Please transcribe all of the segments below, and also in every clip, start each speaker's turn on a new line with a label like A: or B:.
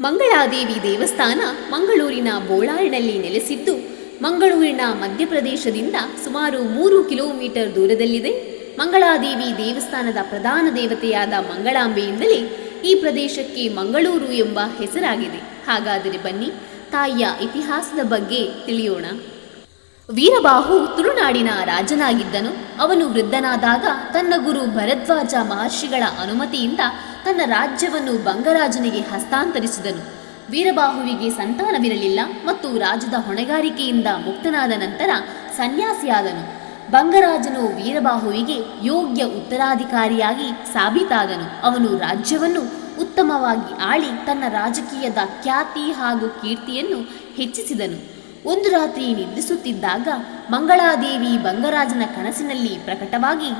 A: ಮಂಗಳಾದೇವಿ ದೇವಸ್ಥಾನ ಮಂಗಳೂರಿನ ಬೋಳಾರಿನಲ್ಲಿ ನೆಲೆಸಿದ್ದು, ಮಂಗಳೂರಿನ ಮಧ್ಯಪ್ರದೇಶದಿಂದ ಸುಮಾರು ಮೂರು ಕಿಲೋಮೀಟರ್ ದೂರದಲ್ಲಿದೆ. ಮಂಗಳಾದೇವಿ ದೇವಸ್ಥಾನದ ಪ್ರಧಾನ ದೇವತೆಯಾದ ಮಂಗಳಾಂಬೆಯಿಂದಲೇ ಈ ಪ್ರದೇಶಕ್ಕೆ ಮಂಗಳೂರು ಎಂಬ ಹೆಸರಾಗಿದೆ. ಹಾಗಾದರೆ ಬನ್ನಿ, ತಾಯಿಯ ಇತಿಹಾಸದ ಬಗ್ಗೆ ತಿಳಿಯೋಣ. ವೀರಬಾಹು ತುಳುನಾಡಿನ ರಾಜನಾಗಿದ್ದನು. ಅವನು ವೃದ್ಧನಾದಾಗ ತನ್ನ ಗುರು ಭರದ್ವಾಜ ಮಹರ್ಷಿಗಳ ಅನುಮತಿಯಿಂದ ತನ್ನ ರಾಜ್ಯವನ್ನು ಬಂಗರಾಜನಿಗೆ ಹಸ್ತಾಂತರಿಸಿದನು. ವೀರಬಾಹುವಿಗೆ ಸಂತಾನವಿರಲಿಲ್ಲ ಮತ್ತು ರಾಜ್ಯದ ಹೊಣೆಗಾರಿಕೆಯಿಂದ ಮುಕ್ತನಾದ ನಂತರ ಸನ್ಯಾಸಿಯಾದನು. ಬಂಗರಾಜನು ವೀರಬಾಹುವಿಗೆ ಯೋಗ್ಯ ಉತ್ತರಾಧಿಕಾರಿಯಾಗಿ ಸಾಬೀತಾದನು. ಅವನು ರಾಜ್ಯವನ್ನು ಉತ್ತಮವಾಗಿ ಆಳಿ ತನ್ನ ರಾಜಕೀಯದ ಖ್ಯಾತಿ ಹಾಗೂ ಕೀರ್ತಿಯನ್ನು ಹೆಚ್ಚಿಸಿದನು. ಒಂದು ರಾತ್ರಿ ನಿದ್ರಿಸುತ್ತಿದ್ದಾಗ ಮಂಗಳಾದೇವಿ ಬಂಗರಾಜನ ಕನಸಿನಲ್ಲಿ ಪ್ರಕಟವಾಗಿ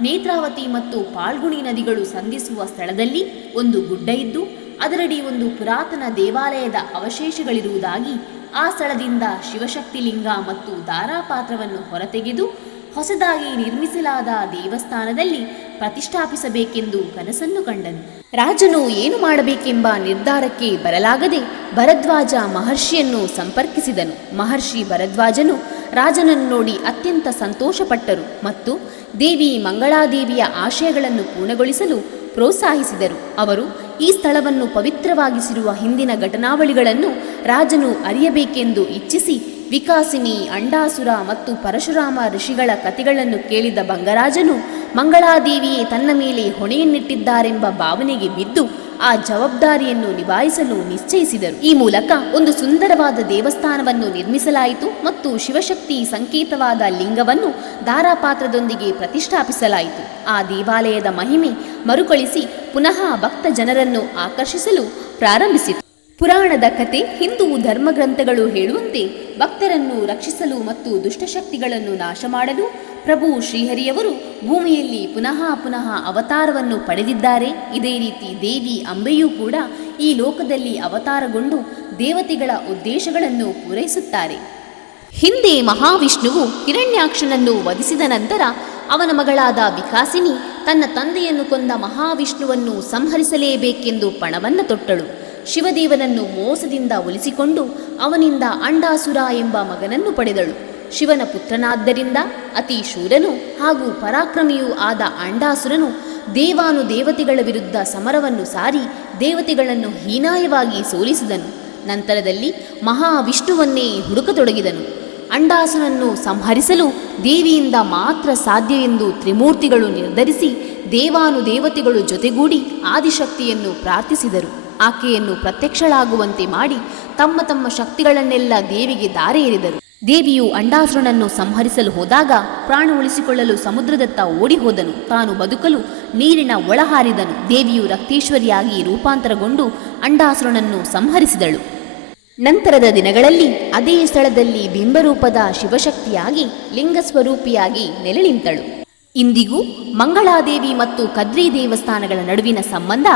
A: ನೇತ್ರಾವತಿ ಮತ್ತು ಪಾಲ್ಗುಣಿ ನದಿಗಳು ಸಂಧಿಸುವ ಸ್ಥಳದಲ್ಲಿ ಒಂದು ಗುಡ್ಡ ಇದ್ದು, ಅದರಡಿ ಒಂದು ಪುರಾತನ ದೇವಾಲಯದ ಅವಶೇಷಗಳಿರುವುದಾಗಿ ಆ ಸ್ಥಳದಿಂದ ಶಿವಶಕ್ತಿಲಿಂಗ ಮತ್ತು ದಾರಾಪಾತ್ರವನ್ನು ಹೊರತೆಗೆದು ಹೊಸದಾಗಿ ನಿರ್ಮಿಸಲಾದ ದೇವಸ್ಥಾನದಲ್ಲಿ ಪ್ರತಿಷ್ಠಾಪಿಸಬೇಕೆಂದು ಕನಸನ್ನು ಕಂಡನು. ರಾಜನು ಏನು ಮಾಡಬೇಕೆಂಬ ನಿರ್ಧಾರಕ್ಕೆ ಬರಲಾಗದೆ ಭರದ್ವಾಜ ಮಹರ್ಷಿಯನ್ನು ಸಂಪರ್ಕಿಸಿದನು. ಮಹರ್ಷಿ ಭರದ್ವಾಜನು ರಾಜನನ್ನು ನೋಡಿ ಅತ್ಯಂತ ಸಂತೋಷಪಟ್ಟರು ಮತ್ತು ದೇವಿ ಮಂಗಳಾದೇವಿಯ ಆಶಯಗಳನ್ನು ಪೂರ್ಣಗೊಳಿಸಲು ಪ್ರೋತ್ಸಾಹಿಸಿದರು. ಅವರು ಈ ಸ್ಥಳವನ್ನು ಪವಿತ್ರವಾಗಿಸಿರುವ ಹಿಂದಿನ ಘಟನಾವಳಿಗಳನ್ನು ರಾಜನು ಅರಿಯಬೇಕೆಂದು ಇಚ್ಛಿಸಿ ವಿಕಾಸಿನಿ, ಅಂಡಾಸುರ ಮತ್ತು ಪರಶುರಾಮ ಋಷಿಗಳ ಕಥೆಗಳನ್ನು ಕೇಳಿದ ಬಂಗರಾಜನು ಮಂಗಳಾದೇವಿಯೇ ತನ್ನ ಮೇಲೆ ಹೊಣೆಯನ್ನಿಟ್ಟಿದ್ದಾರೆಂಬ ಭಾವನೆಗೆ ಬಿದ್ದು ಆ ಜವಾಬ್ದಾರಿಯನ್ನು ನಿಭಾಯಿಸಲು ನಿಶ್ಚಯಿಸಿದರು. ಈ ಮೂಲಕ ಒಂದು ಸುಂದರವಾದ ದೇವಸ್ಥಾನವನ್ನು ನಿರ್ಮಿಸಲಾಯಿತು ಮತ್ತು ಶಿವಶಕ್ತಿ ಸಂಕೇತವಾದ ಲಿಂಗವನ್ನು ದಾರಾಪಾತ್ರದೊಂದಿಗೆ ಪ್ರತಿಷ್ಠಾಪಿಸಲಾಯಿತು. ಆ ದೇವಾಲಯದ ಮಹಿಮೆ ಮರುಕಳಿಸಿ ಪುನಃ ಭಕ್ತ ಜನರನ್ನು ಆಕರ್ಷಿಸಲು ಪ್ರಾರಂಭಿಸಿತು. ಪುರಾಣದ ಕತೆ, ಹಿಂದೂ ಧರ್ಮಗ್ರಂಥಗಳು ಹೇಳುವಂತೆ ಭಕ್ತರನ್ನು ರಕ್ಷಿಸಲು ಮತ್ತು ದುಷ್ಟಶಕ್ತಿಗಳನ್ನು ನಾಶ ಮಾಡಲು ಪ್ರಭು ಶ್ರೀಹರಿಯವರು ಭೂಮಿಯಲ್ಲಿ ಪುನಃ ಪುನಃ ಅವತಾರವನ್ನು ಪಡೆದಿದ್ದಾರೆ. ಇದೇ ರೀತಿ ದೇವಿ ಅಂಬೆಯೂ ಕೂಡ ಈ ಲೋಕದಲ್ಲಿ ಅವತಾರಗೊಂಡು ದೇವತೆಗಳ ಉದ್ದೇಶಗಳನ್ನು ಪೂರೈಸುತ್ತಾರೆ. ಹಿಂದೆ ಮಹಾವಿಷ್ಣುವು ಹಿರಣ್ಯಾಕ್ಷನನ್ನು ವಧಿಸಿದ ನಂತರ ಅವನ ಮಗಳಾದ ವಿಕಾಸಿನಿ ತನ್ನ ತಂದೆಯನ್ನು ಕೊಂದ ಮಹಾವಿಷ್ಣುವನ್ನು ಸಂಹರಿಸಲೇಬೇಕೆಂದು ಪಣವನ್ನು ತೊಟ್ಟಳು. ಶಿವದೇವನನ್ನು ಮೋಸದಿಂದ ಒಲಿಸಿಕೊಂಡು ಅವನಿಂದ ಅಂಡಾಸುರ ಎಂಬ ಮಗನನ್ನು ಪಡೆದಳು. ಶಿವನ ಪುತ್ರನಾದ್ದರಿಂದ ಅತಿ ಶೂರನು ಹಾಗೂ ಪರಾಕ್ರಮಿಯೂ ಆದ ಅಂಡಾಸುರನು ದೇವಾನು ದೇವತೆಗಳ ವಿರುದ್ಧ ಸಮರವನ್ನು ಸಾರಿ ದೇವತೆಗಳನ್ನು ಹೀನಾಯವಾಗಿ ಸೋಲಿಸಿದನು. ನಂತರದಲ್ಲಿ ಮಹಾವಿಷ್ಣುವನ್ನೇ ಹುಡುಕತೊಡಗಿದನು. ಅಂಡಾಸುರನ್ನು ಸಂಹರಿಸಲು ದೇವಿಯಿಂದ ಮಾತ್ರ ಸಾಧ್ಯ ಎಂದು ತ್ರಿಮೂರ್ತಿಗಳು ನಿರ್ಧರಿಸಿ ದೇವಾನು ದೇವತೆಗಳು ಜೊತೆಗೂಡಿ ಆದಿಶಕ್ತಿಯನ್ನು ಪ್ರಾರ್ಥಿಸಿದರು. ಆಕೆಯನ್ನು ಪ್ರತ್ಯಕ್ಷಳಾಗುವಂತೆ ಮಾಡಿ ತಮ್ಮ ತಮ್ಮ ಶಕ್ತಿಗಳನ್ನೆಲ್ಲ ದೇವಿಗೆ ದಾರೆ ಎರೆದರು ದೇವಿಯು ಅಂಡಾಸುರನನ್ನು ಸಂಹರಿಸಲು ಹೋದಾಗ ಪ್ರಾಣ ಉಳಿಸಿಕೊಳ್ಳಲು ಸಮುದ್ರದತ್ತ ಓಡಿ ಹೋದನು ತಾನು ಬದುಕಲು ನೀರಿನ ಒಳಹಾರಿದನು. ದೇವಿಯು ರಕ್ತೇಶ್ವರಿಯಾಗಿ ರೂಪಾಂತರಗೊಂಡು ಅಂಡಾಸುರನನ್ನು ಸಂಹರಿಸಿದಳು. ನಂತರದ ದಿನಗಳಲ್ಲಿ ಅದೇ ಸ್ಥಳದಲ್ಲಿ ಬಿಂಬರೂಪದ ಶಿವಶಕ್ತಿಯಾಗಿ ಲಿಂಗಸ್ವರೂಪಿಯಾಗಿ ನೆಲೆ ಇಂದಿಗೂ ಮಂಗಳಾದೇವಿ ಮತ್ತು ಕದ್ರಿ ದೇವಸ್ಥಾನಗಳ ನಡುವಿನ ಸಂಬಂಧ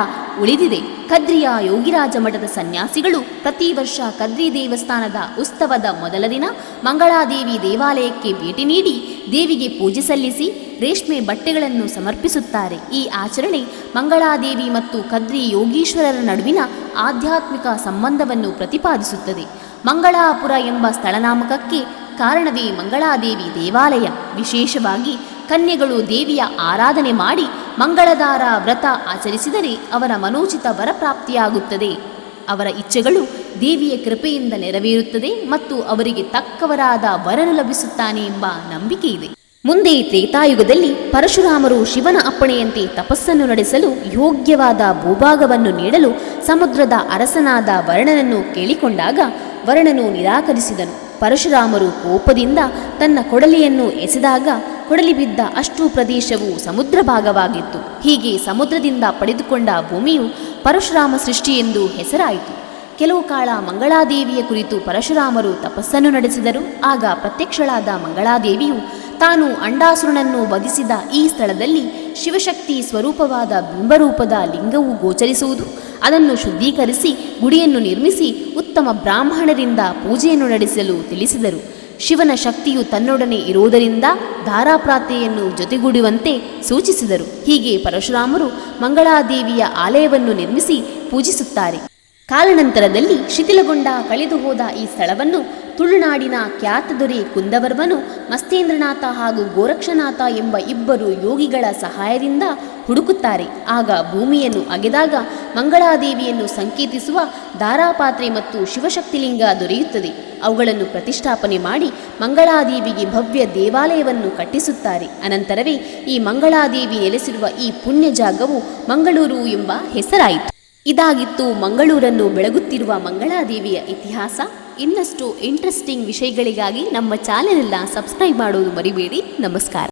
A: ಉಳಿದಿದೆ. ಕದ್ರಿಯ ಯೋಗಿರಾಜ ಮಠದ ಸನ್ಯಾಸಿಗಳು ಪ್ರತಿ ವರ್ಷ ಕದ್ರಿ ದೇವಸ್ಥಾನದ ಉತ್ಸವದ ಮೊದಲ ದಿನ ಮಂಗಳಾದೇವಿ ದೇವಾಲಯಕ್ಕೆ ಭೇಟಿ ನೀಡಿ ದೇವಿಗೆ ಪೂಜೆ ಸಲ್ಲಿಸಿ ರೇಷ್ಮೆ ಬಟ್ಟೆಗಳನ್ನು ಸಮರ್ಪಿಸುತ್ತಾರೆ. ಈ ಆಚರಣೆ ಮಂಗಳಾದೇವಿ ಮತ್ತು ಕದ್ರಿ ಯೋಗೀಶ್ವರರ ನಡುವಿನ ಆಧ್ಯಾತ್ಮಿಕ ಸಂಬಂಧವನ್ನು ಪ್ರತಿಪಾದಿಸುತ್ತದೆ. ಮಂಗಳಾಪುರ ಎಂಬ ಸ್ಥಳನಾಮಕಕ್ಕೆ ಕಾರಣವೇ ಮಂಗಳಾದೇವಿ ದೇವಾಲಯ. ವಿಶೇಷವಾಗಿ ಕನ್ಯೆಗಳು ದೇವಿಯ ಆರಾಧನೆ ಮಾಡಿ ಮಂಗಳದಾರ ವ್ರತ ಆಚರಿಸಿದರೆ ಅವರ ಮನೋಚಿತ ವರಪ್ರಾಪ್ತಿಯಾಗುತ್ತದೆ. ಅವರ ಇಚ್ಛೆಗಳು ದೇವಿಯ ಕೃಪೆಯಿಂದ ನೆರವೇರುತ್ತದೆ ಮತ್ತು ಅವರಿಗೆ ತಕ್ಕವರಾದ ವರನು ಲಭಿಸುತ್ತಾನೆ ಎಂಬ ನಂಬಿಕೆ ಇದೆ. ಮುಂದೆ ತ್ರೇತಾಯುಗದಲ್ಲಿ ಪರಶುರಾಮರು ಶಿವನ ಅಪ್ಪಣೆಯಂತೆ ತಪಸ್ಸನ್ನು ನಡೆಸಲು ಯೋಗ್ಯವಾದ ಭೂಭಾಗವನ್ನು ನೀಡಲು ಸಮುದ್ರದ ಅರಸನಾದ ವರ್ಣನನ್ನು ಕೇಳಿಕೊಂಡಾಗ ವರ್ಣನು ನಿರಾಕರಿಸಿದನು. ಪರಶುರಾಮರು ಕೋಪದಿಂದ ತನ್ನ ಕೊಡಲಿಯನ್ನು ಎಸೆದಾಗ ಕೊಡಲಿ ಬಿದ್ದ ಅಷ್ಟು ಪ್ರದೇಶವು ಸಮುದ್ರ ಭಾಗವಾಗಿತ್ತು. ಹೀಗೆ ಸಮುದ್ರದಿಂದ ಪಡೆದುಕೊಂಡ ಭೂಮಿಯು ಪರಶುರಾಮ ಸೃಷ್ಟಿ ಎಂದು ಹೆಸರಾಯಿತು. ಕೆಲವು ಕಾಲ ಮಂಗಳಾದೇವಿಯ ಕುರಿತು ಪರಶುರಾಮರು ತಪಸ್ಸನ್ನು ನಡೆಸಿದರು. ಆಗ ಪ್ರತ್ಯಕ್ಷಳಾದ ಮಂಗಳಾದೇವಿಯು ತಾನು ಅಂಡಾಸುರನನ್ನು ವಧಿಸಿದ ಈ ಸ್ಥಳದಲ್ಲಿ ಶಿವಶಕ್ತಿ ಸ್ವರೂಪವಾದ ಬಿಂಬರೂಪದ ಲಿಂಗವು ಗೋಚರಿಸುವುದು, ಅದನ್ನು ಶುದ್ಧೀಕರಿಸಿ ಗುಡಿಯನ್ನು ನಿರ್ಮಿಸಿ ಉತ್ತಮ ಬ್ರಾಹ್ಮಣರಿಂದ ಪೂಜೆಯನ್ನು ನಡೆಸಲು ತಿಳಿಸಿದರು. ಶಿವನ ಶಕ್ತಿಯು ತನ್ನೊಡನೆ ಇರುವುದರಿಂದ ಧಾರಾಪ್ರಾತೆಯನ್ನು ಜೊತೆಗೂಡುವಂತೆ ಸೂಚಿಸಿದರು. ಹೀಗೆ ಪರಶುರಾಮರು ಮಂಗಳಾದೇವಿಯ ಆಲಯವನ್ನು ನಿರ್ಮಿಸಿ ಪೂಜಿಸುತ್ತಾರೆ. ಕಾಲಾನಂತರದಲ್ಲಿ ಶಿಥಿಲಗೊಂಡ ಕಳೆದು ಹೋದ ಈ ಸ್ಥಳವನ್ನು ತುಳುನಾಡಿನ ಖ್ಯಾತ ದೊರೆ ಕುಂದವರ್ಮನು ಮಸ್ತೇಂದ್ರನಾಥ ಹಾಗೂ ಗೋರಕ್ಷನಾಥ ಎಂಬ ಇಬ್ಬರು ಯೋಗಿಗಳ ಸಹಾಯದಿಂದ ಹುಡುಕುತ್ತಾರೆ. ಆಗ ಭೂಮಿಯನ್ನು ಅಗೆದಾಗ ಮಂಗಳಾದೇವಿಯನ್ನು ಸಂಕೇತಿಸುವ ದಾರಾಪಾತ್ರೆ ಮತ್ತು ಶಿವಶಕ್ತಿಲಿಂಗ ದೊರೆಯುತ್ತದೆ. ಅವುಗಳನ್ನು ಪ್ರತಿಷ್ಠಾಪನೆ ಮಾಡಿ ಮಂಗಳಾದೇವಿಗೆ ಭವ್ಯ ದೇವಾಲಯವನ್ನು ಕಟ್ಟಿಸುತ್ತಾರೆ. ಅನಂತರವೇ ಈ ಮಂಗಳಾದೇವಿ ನೆಲೆಸಿರುವ ಈ ಪುಣ್ಯ ಜಾಗವು ಮಂಗಳೂರು ಎಂಬ ಹೆಸರಾಯಿತು. ಇದಾಗಿತ್ತು ಮಂಗಳೂರನ್ನು ಬೆಳಗುತ್ತಿರುವ ಮಂಗಳಾದೇವಿಯ ಇತಿಹಾಸ. ಇನ್ನಷ್ಟು ಇಂಟ್ರೆಸ್ಟಿಂಗ್ ವಿಷಯಗಳಿಗಾಗಿ ನಮ್ಮ ಚಾನೆಲ್ನ ಸಬ್ಸ್ಕ್ರೈಬ್ ಮಾಡೋದು ಮರಿಬೇಡಿ. ನಮಸ್ಕಾರ.